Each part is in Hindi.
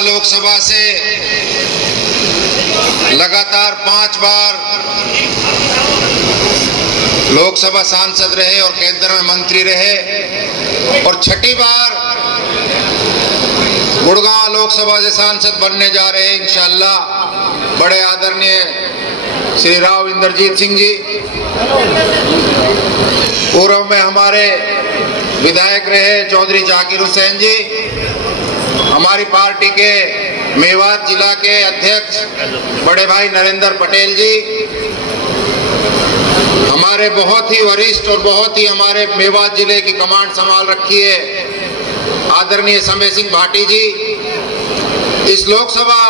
लोकसभा से लगातार 5 बार लोकसभा सांसद रहे और केंद्र में मंत्री रहे और 6ठी बार गुड़गांव लोकसभा से सांसद बनने जा रहे हैं इंशाअल्लाह बड़े आदरणीय श्री राव इंद्रजीत सिंह जी। पूर्व में हमारे विधायक रहे चौधरी जाकिर हुसैन जी, हमारी पार्टी के मेवात जिला के अध्यक्ष बड़े भाई नरेंद्र पटेल जी, हमारे बहुत ही वरिष्ठ और बहुत ही हमारे मेवात जिले की कमांड संभाल रखी है आदरणीय समय सिंह भाटी जी। इस लोकसभा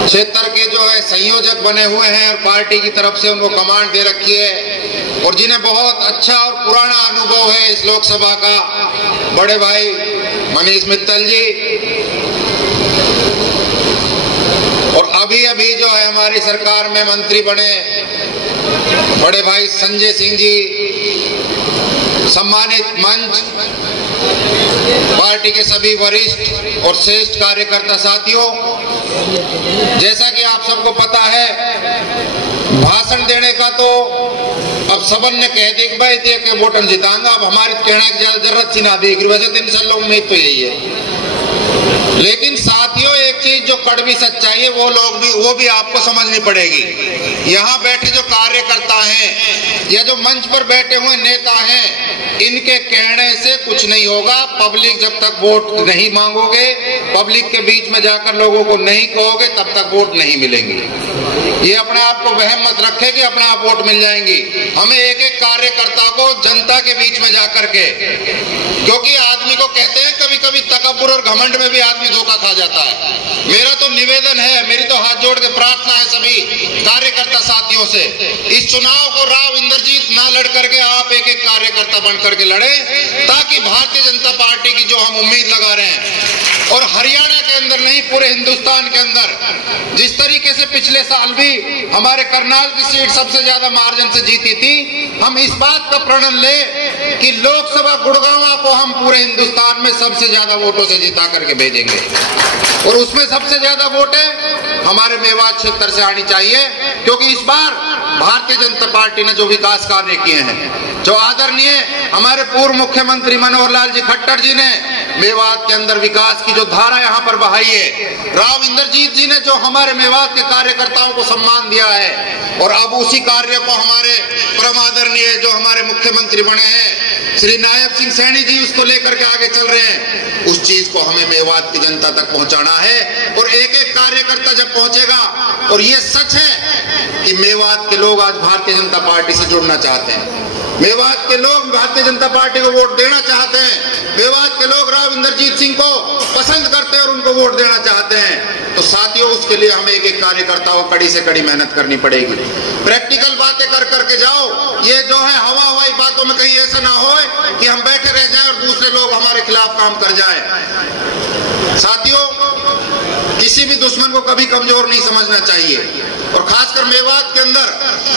क्षेत्र के जो है संयोजक बने हुए हैं और पार्टी की तरफ से उनको कमांड दे रखी है और जिन्हें बहुत अच्छा और पुराना अनुभव है इस लोकसभा का, बड़े भाई मनीष मित्तल जी। और अभी अभी जो है हमारी सरकार में मंत्री बने बड़े भाई संजय सिंह जी, सम्मानित मंच, पार्टी के सभी वरिष्ठ और श्रेष्ठ कार्यकर्ता साथियों, जैसा कि आप सबको पता है भाषण देने का तो अब सबन ने कह दी भाई के वोटन जिताऊंगा, अब हमारे कहने की जरूरत सी ना देख रही, वैसे तो इंशाल्लाह उम्मीद तो यही है। लेकिन साथियों एक चीज जो कड़वी सच्चाई है वो भी आपको समझनी पड़ेगी। यहाँ बैठे जो कार्यकर्ता हैं या जो मंच पर बैठे हुए नेता हैं, इनके कहने से कुछ नहीं होगा। पब्लिक जब तक वोट नहीं मांगोगे, पब्लिक के बीच में जाकर लोगों को नहीं कहोगे, तब तक वोट नहीं मिलेंगे। ये अपने आप को वहम मत रखे कि अपने आप वोट मिल जाएंगी। हमें एक एक कार्यकर्ता को जनता के बीच में जाकर के, क्योंकि आदमी को कहते हैं कभी कभी तकब्बुर और घमंड में भी आदमी धोखा खा जाता है। मेरा तो निवेदन है, मेरी तो हाथ जोड़ के प्रार्थना है सभी कार्यकर्ता साथियों से, इस चुनाव को राव इंद्रजीत ना लड़ करके आप एक एक कार्यकर्ता बन करके लड़े, ताकि भारतीय जनता पार्टी की जो हम उम्मीद लगा रहे हैं और हरियाणा के अंदर नहीं पूरे हिंदुस्तान के अंदर जिस तरीके से पिछले साल भी हमारे करनाल की सीट सबसे ज्यादा मार्जिन से जीती थी, हम इस बात का प्रण ले कि लोकसभा गुड़गांव को हम पूरे हिंदुस्तान में सबसे ज्यादा वोटों से जिता करके भेजेंगे और उसमें सबसे ज्यादा वोटें हमारे मेवात क्षेत्र से आनी चाहिए। क्योंकि इस बार भारतीय जनता पार्टी ने जो विकास कार्य किए हैं, जो आदरणीय हमारे पूर्व मुख्यमंत्री मनोहर लाल जी खट्टर जी ने मेवात के अंदर विकास की जो धारा यहाँ पर बहाई है, राव इंद्रजीत जी ने जो हमारे मेवात के कार्यकर्ताओं को सम्मान दिया है और अब उसी कार्य को हमारे परम आदरणीय जो हमारे मुख्यमंत्री बने हैं श्री नायब सिंह सैनी जी उसको लेकर के आगे चल रहे हैं, उस चीज को हमें मेवात की जनता तक पहुंचाना है। और एक एक कार्यकर्ता जब पहुंचेगा, और ये सच है कि मेवात के लोग आज भारतीय जनता पार्टी से जुड़ना चाहते हैं, मेवात के लोग भारतीय जनता पार्टी को वोट देना चाहते हैं, मेवात के लोग राव इंद्रजीत सिंह को पसंद करते हैं और उनको वोट देना चाहते हैं। तो साथियों उसके लिए हमें एक एक कार्यकर्ता को कड़ी से कड़ी मेहनत करनी पड़ेगी। प्रैक्टिकल बातें कर करके जाओ, ये जो है हवाई बातों में कहीं ऐसा ना हो कि हम बैठे रह जाएं और दूसरे लोग हमारे खिलाफ काम कर जाएं। साथियों किसी भी दुश्मन को कभी कमजोर नहीं समझना चाहिए और खासकर मेवात के अंदर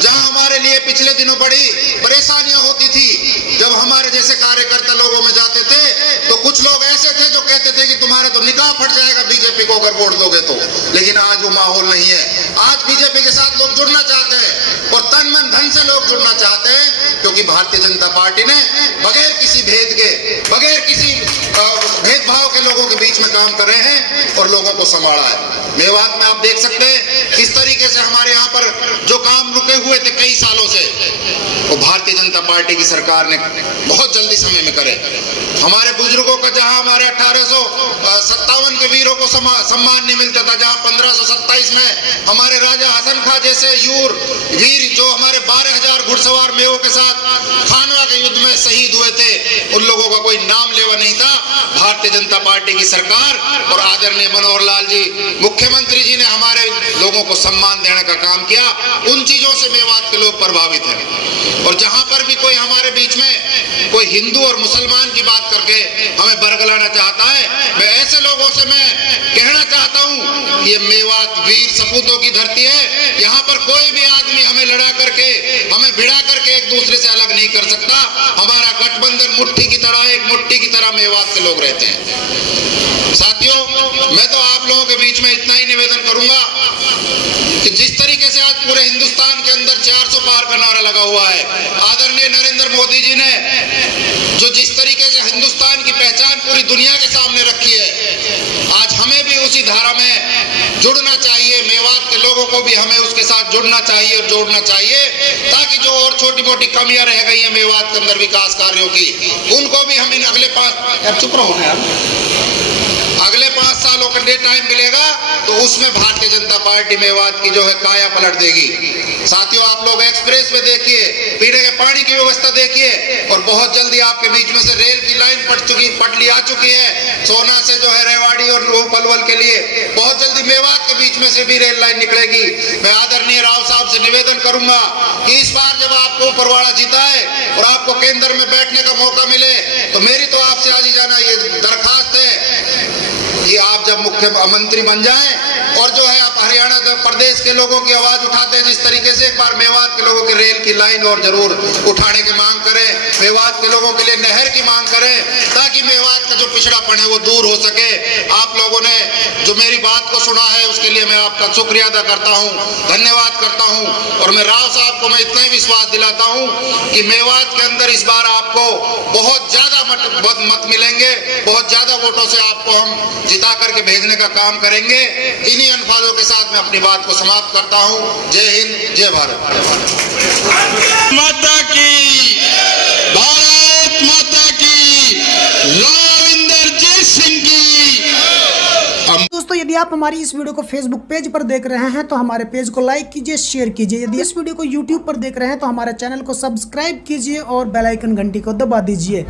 जहां हमारे लिए पिछले दिनों बड़ी परेशानियां होती थी, जब हमारे जैसे कार्यकर्ता लोगों में जाते थे तो कुछ लोग ऐसे थे जो कहते थे कि तुम्हारे तो निकाह फट जाएगा बीजेपी को अगर वोट दोगे तो। लेकिन आज वो माहौल नहीं है, आज बीजेपी के साथ लोग जुड़ना चाहते हैं और तन मन धन से लोग जुड़ना चाहते हैं, क्योंकि भारतीय जनता पार्टी ने बगैर किसी भेद के, बगैर किसी भेदभाव के लोगों के बीच में काम कर रहे हैं और लोगों को संभाला है। मेवात में आप देख सकते हैं किस तरीके से हमारे यहाँ पर जो काम रुके हुए थे कई सालों से, वो भारतीय जनता पार्टी की सरकार ने बहुत जल्दी समय में करे। हमारे बुजुर्गों का जहां हमारे 1857 के वीरों को सम्मान नहीं मिलता था, जहां 1527 में हमारे राजा हसन खां जैसे वीर जो हमारे 12,000 घुड़सवार मेवों के साथ खानवा के युद्ध में शहीद हुए थे, उन लोगों का कोई नाम लेवा नहीं था। भारतीय जनता पार्टी की सरकार और आदरणीय मनोहर लाल जी मुख्यमंत्री जी ने हमारे लोगों को सम्मान देने का काम किया। उन चीजों से मेवात के लोग प्रभावित हैं और जहां पर भी कोई हमारे बीच में कोई हिंदू और मुसलमान की बात करके हमें बरगलाना चाहता है, मैं ऐसे लोगों से मैं कहना चाहता हूं ये मेवात वीर सपूतों की धरती है, यहाँ पर कोई भी आदमी हमें लड़ा करके, हमें भिड़ा करके एक दूसरे से अलग नहीं कर सकता। हमारा गठबंधन मुट्ठी की तरह, एक मुट्ठी की तरह मेवात के लोग रहते हैं। साथियों निवेदन करूंगा कि जिस तरीके से आज पूरे हिंदुस्तान के अंदर 400 पार का नारा लगा हुआ है, आदरणीय नरेंद्र मोदी जी ने जो जिस तरीके से हिंदुस्तान की पहचान पूरी दुनिया के सामने रखी है, आज हमें भी उसी धारा में जुड़ना चाहिए। मेवात के लोगों को भी हमें उसके साथ जुड़ना चाहिए और जोड़ना चाहिए, ताकि जो और छोटी मोटी कमियां रह गई हैं मेवात के अंदर विकास कार्यों की, उनको भी हम इन अगले 5 सालों का टाइम मिलेगा तो उसमें भारतीय जनता पार्टी मेवात की जो है काया पलट देगी। साथियों, आप लोग एक्सप्रेस में देखिए, पीने के पानी की व्यवस्था देखिए, और बहुत जल्दी आपके बीच में से रेल की लाइन पटली आ चुकी है। सोना से जो है रेवाड़ी और पलवल के लिए बहुत जल्दी मेवात के बीच में से भी रेल लाइन निकलेगी। मैं आदरणीय राव साहब से निवेदन करूंगा कि इस बार जब आपको परवाड़ा जीता है और आपको केंद्र में बैठने का मौका मिले, तो मेरी तो आपसे आज ही जाना ये दरखास्त है कि आप जब मुख्यमंत्री बन जाएं और जो है आप हरियाणा प्रदेश के लोगों की आवाज उठाते हैं, जिस तरीके से एक बार मेवात के लोगों के रेल की लाइन और जरूर उठाने की मांग करें, मेवात के लोगों के लिए नहर की मांग करें, ताकि मेवात का जो पिछड़ापन है वो दूर हो सके। आप लोगों ने जो मेरी बात को सुना है उसके लिए मैं आपका शुक्रिया अदा करता हूं, धन्यवाद करता हूं। और मैं राव साहब को मैं इतना ही विश्वास दिलाता हूं कि मेवात के अंदर इस बार आपको बहुत ज्यादा मत मिलेंगे, बहुत ज्यादा वोटों से आपको हम जिता करके भेजने का काम करेंगे। इन्हीं अल्फाजों के साथ मैं अपनी बात को समाप्त करता हूं। जय हिंद, जय भारत माता की, भारत माता की, रविंदरजीत सिंह की। दोस्तों, यदि आप हमारी इस वीडियो को फेसबुक पेज पर देख रहे हैं तो हमारे पेज को लाइक कीजिए, शेयर कीजिए। यदि इस वीडियो को यूट्यूब पर देख रहे हैं तो हमारे चैनल को सब्सक्राइब कीजिए और बेल आइकन घंटी को दबा दीजिए।